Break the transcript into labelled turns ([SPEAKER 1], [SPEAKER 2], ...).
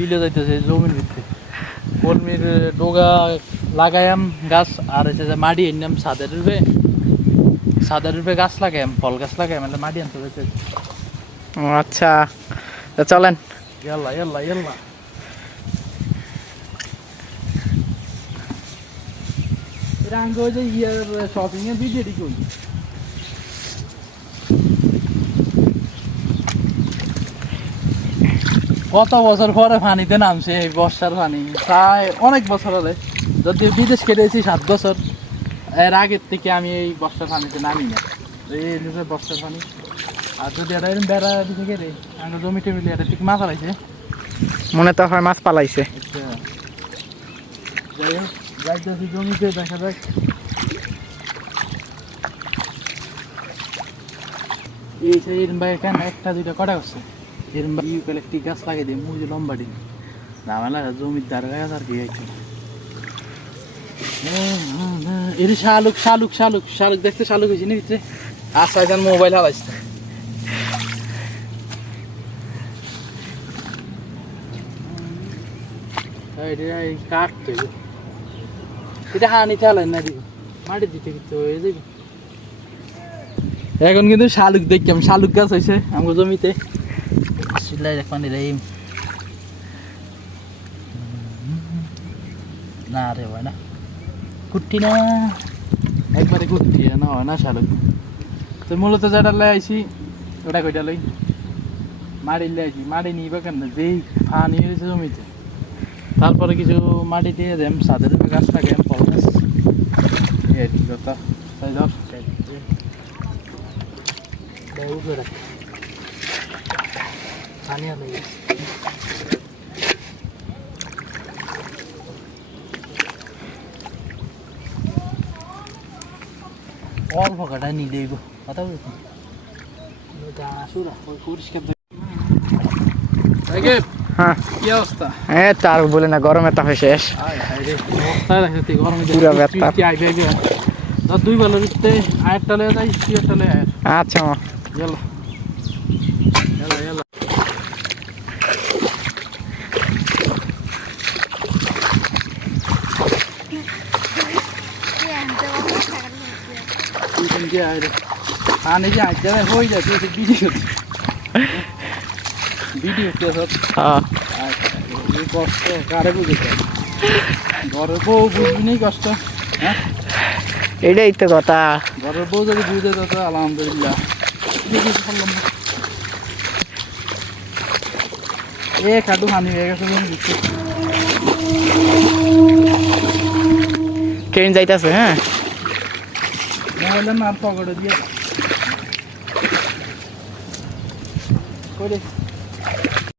[SPEAKER 1] বিলে যাইতেছে জমির ভিতরে। কলমির ডোগা লাগাইয়াম গাছ আর হচ্ছে যে মাটি এনাম সাদের রূপে। সাদের রূপে গাছ লাগাইম ফল গাছ লাগাইম মানে মাটি আনতে যাইতে
[SPEAKER 2] ও আচ্ছা। তো চলেন।
[SPEAKER 1] ইয়াল্লা ইয়াল্লা ইয়াল্লা। ওই যে ইয়ার শপিং এর ভিডিওটি কই? কত বছর পরে পানিতে নামছে এই বর্ষার পানি। প্রায় অনেক বছর হলে। যদি বিদেশ কেটেছি সাত বছর এর আগের থেকে আমি এই বর্ষার পানিতে নামি না। এই বর্ষার পানি আর যদি এটা এরকম বেড়া দিতে গেলে আমরা জমি টমি এটা ঠিক মাছ হারাইছে
[SPEAKER 2] মনে তো হয় মাছ পালাইছে।
[SPEAKER 1] আচ্ছা। যাই হোক যাইতেছি জমিতে দেখা যাক। এই এরম ভাই কেন একটা দুইটা কটা করছে। এরম ইউক্যালিপটিক গাছ লাগিয়ে দিই মুই লম্বা দিন নামালা জমির দ্বার গাছ আর কি আছে এর শালুক শালুক শালুক শালুক দেখতে শালুক হয়েছে নি আচ্ছা এখন মোবাইল হালাইছে কাটতে। এটা হানি চালেন না দিব? মাটি দিতে কিন্তু হয়ে যাবে। এখন কিন্তু শালুক দেখলাম শালুক গাছ হয়েছে আমার জমিতে। রে না রে হয় না কুট্টি না একবারে কুট্টি না হয় না শালুক তো মূলত যেটা লাই আইছি ওটা কইটা লই মাড়ি লাই আইছি মাড়ি নিবা কেন যেই ফানি হয়েছে জমিতে তারপরে কিছু মাটি দিয়ে দেম সাদের গাছ লাগাই ফল গাছ এই কথা তাই ধর তাই উপরে রাখ। পানি আলো অল্প কাটা নিয়ে দেব কথা বলছি আসুরা ওই পরিষ্কার দেখে
[SPEAKER 2] হ্যাঁ
[SPEAKER 1] কি অবস্থা
[SPEAKER 2] এ তার বলে না গরমে তো হয় শেষ পুরা ব্যথা।
[SPEAKER 1] দুই বেলার ভিতরে আয়েরটা লয়ে যাই সিয়ারটা লয়ে আয়ের
[SPEAKER 2] আচ্ছা মা
[SPEAKER 1] গেল কি আয় আনে যে আজ যাবে হয়ে যাচ্ছে তুই সব এই কষ্ট কারে বুঝেছে ঘরের বউ বুঝবি নেই কষ্ট হ্যাঁ
[SPEAKER 2] এটাই তো কথা
[SPEAKER 1] ঘরের বউ যদি বুঝে তো আলহামদুলিল্লাহ দেখি করলাম না। এ কাটু হানি হয়ে গেছে
[SPEAKER 2] ট্রেন যাইতাছে হ্যাঁ
[SPEAKER 1] নাহলে না আর পকেটে দিয়ে দাও। কই রে